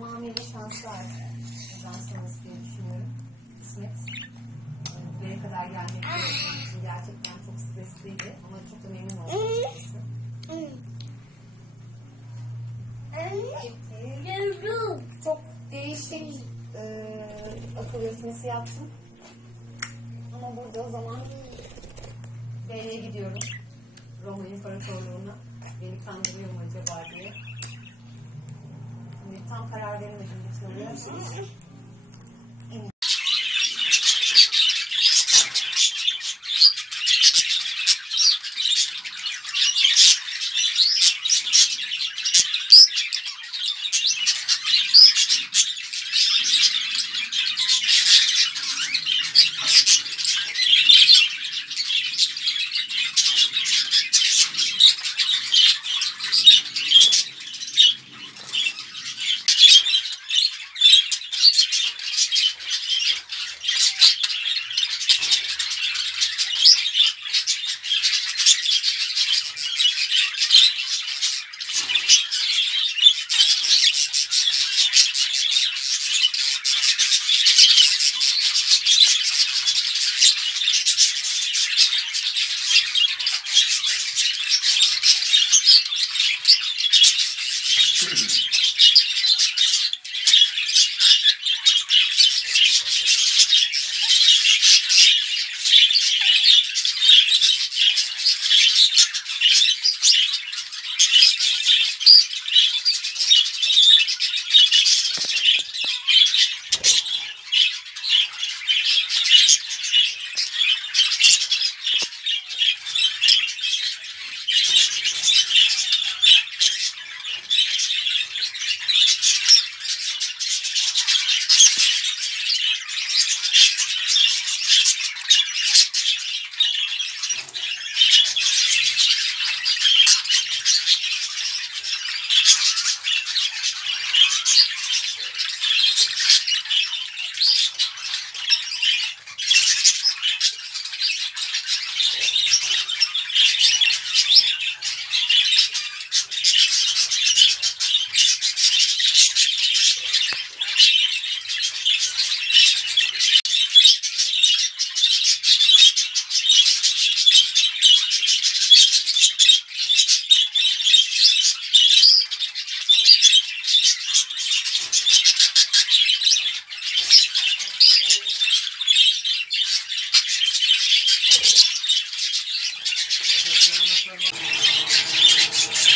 tamamıyla şanslar bizden sonrası diye düşünüyorum. Kısmet. Buraya kadar gelmek benim için gerçekten çok stresliydi ama çok da memnun oldum açıkçası. Çok değişik akıl yürütmesi yaptım. Ama burada o zaman B'ye gidiyorum. Roma İmparatorluğu'na. Beni kandırıyor mu acaba diye. Şimdi tam karar veremedim bütün oraya.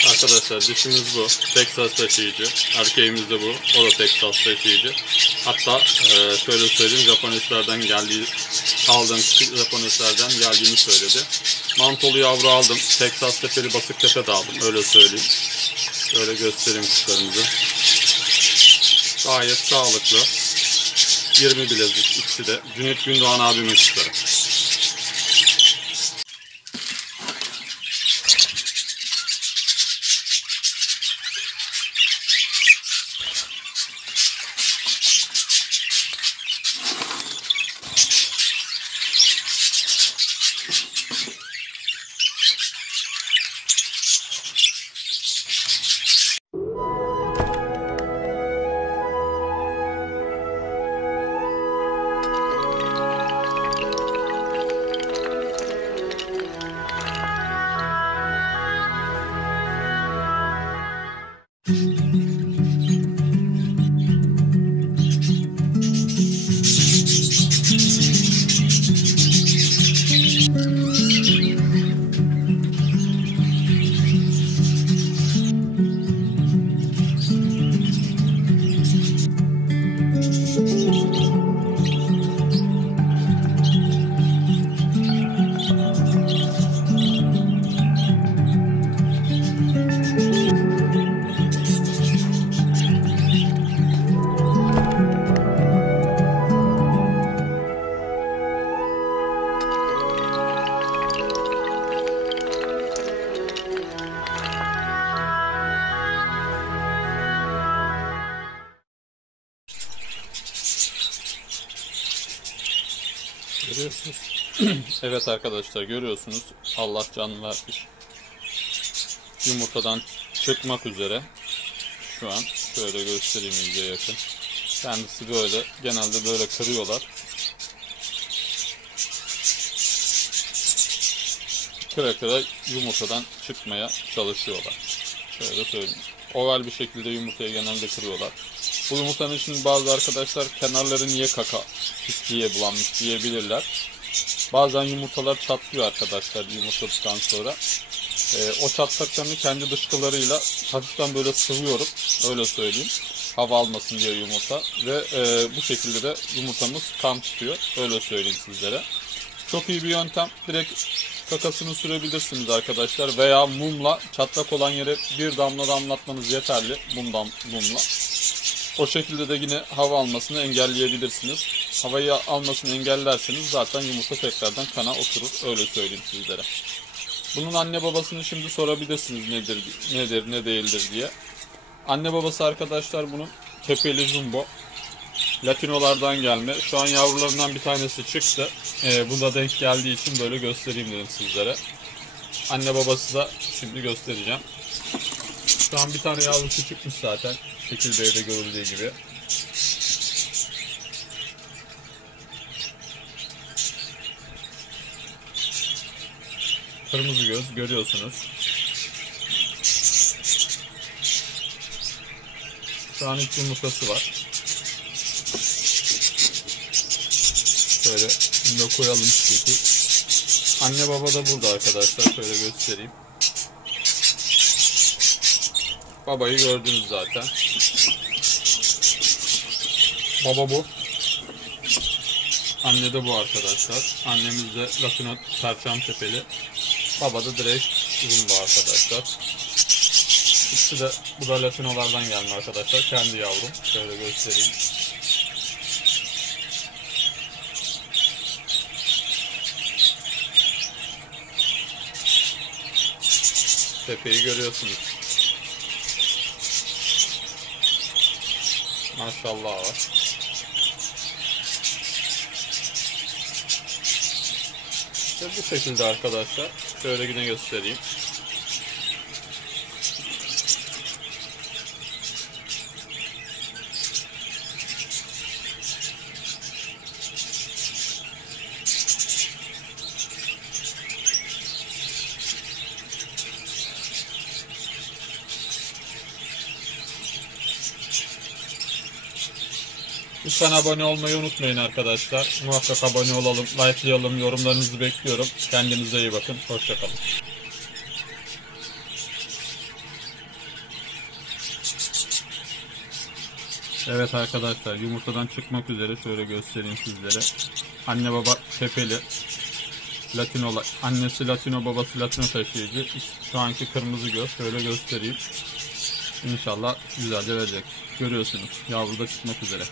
Arkadaşlar dişimiz bu. Texas taşıyıcı. Erkeğimiz de bu. O da Texas taşıyıcı. Hatta şöyle söyleyeyim, Japoneslerden geldiği, aldığım Japoneslerden geldiğini söyledi. Mantolu yavru aldım. Texas tepeli basık tepe de aldım. Öyle söyleyeyim. Şöyle göstereyim kuşlarımızı. Gayet sağlıklı. 20 bilezik ikisi de. Cüneyt Gündoğan abimin kuşları. Görüyorsunuz. Evet arkadaşlar, görüyorsunuz. Allah can vermiş. Yumurtadan çıkmak üzere. şu an. Şöyle göstereyim iyice yakın. Kendisi böyle. Genelde böyle kırıyorlar. Kıra kıra yumurtadan çıkmaya çalışıyorlar. Şöyle söyleyeyim. Oval bir şekilde yumurtayı genelde kırıyorlar. Bu yumurtanın için bazı arkadaşlar kenarları niye kaka pisliğe bulanmış diyebilirler. Bazen yumurtalar çatlıyor arkadaşlar yumurtadıktan sonra. O çatlaklarını kendi dışkılarıyla hafiften böyle sıvıyorum. Öyle söyleyeyim. Hava almasın diye yumurta. Ve bu şekilde de yumurtamız kan tutuyor. Öyle söyleyeyim sizlere. Çok iyi bir yöntem. Direkt kakasını sürebilirsiniz arkadaşlar. Veya mumla çatlak olan yere bir damla damlatmanız yeterli. Mumla. O şekilde de yine hava almasını engelleyebilirsiniz. Havayı almasını engellerseniz zaten yumurta tekrardan kana oturur. Öyle söyleyeyim sizlere. Bunun anne babasını şimdi sorabilirsiniz nedir ne değildir diye. Anne babası arkadaşlar bunun tepeli jumbo. Latinolardan gelme. Şu an yavrularından bir tanesi çıktı. Bu da denk geldiği için böyle göstereyim dedim sizlere. Anne babası da şimdi göstereceğim. Şu an bir tane yavrusu çıkmış zaten. Şekil B'de görüldüğü gibi. Kırmızı göz görüyorsunuz. Şu an 2 yumurtası var. Şöyle şimdi de koyalım şekil. Anne baba da burada arkadaşlar. Şöyle göstereyim. Babayı gördünüz zaten. Baba bu. Anne de bu arkadaşlar. Annemiz de Latino perçem tepeli. Baba da direkt jumbo arkadaşlar. İkisi de bu da Latinolardan gelme arkadaşlar. Kendi yavrum. Şöyle göstereyim. Tepeyi görüyorsunuz. Maşallah var. İşte bu şekilde arkadaşlar. Şöyle yine göstereyim. Lütfen abone olmayı unutmayın arkadaşlar. Muhakkak abone olalım, likelayalım, yorumlarınızı bekliyorum. Kendinize iyi bakın. Hoşça kalın. Evet arkadaşlar yumurtadan çıkmak üzere şöyle göstereyim sizlere. Anne baba tepeli. Latino, annesi Latino, babası Latino taşıyıcı. Şu anki kırmızı göz. Şöyle göstereyim. İnşallah güzelce verecek. Görüyorsunuz. Yavru da çıkmak üzere.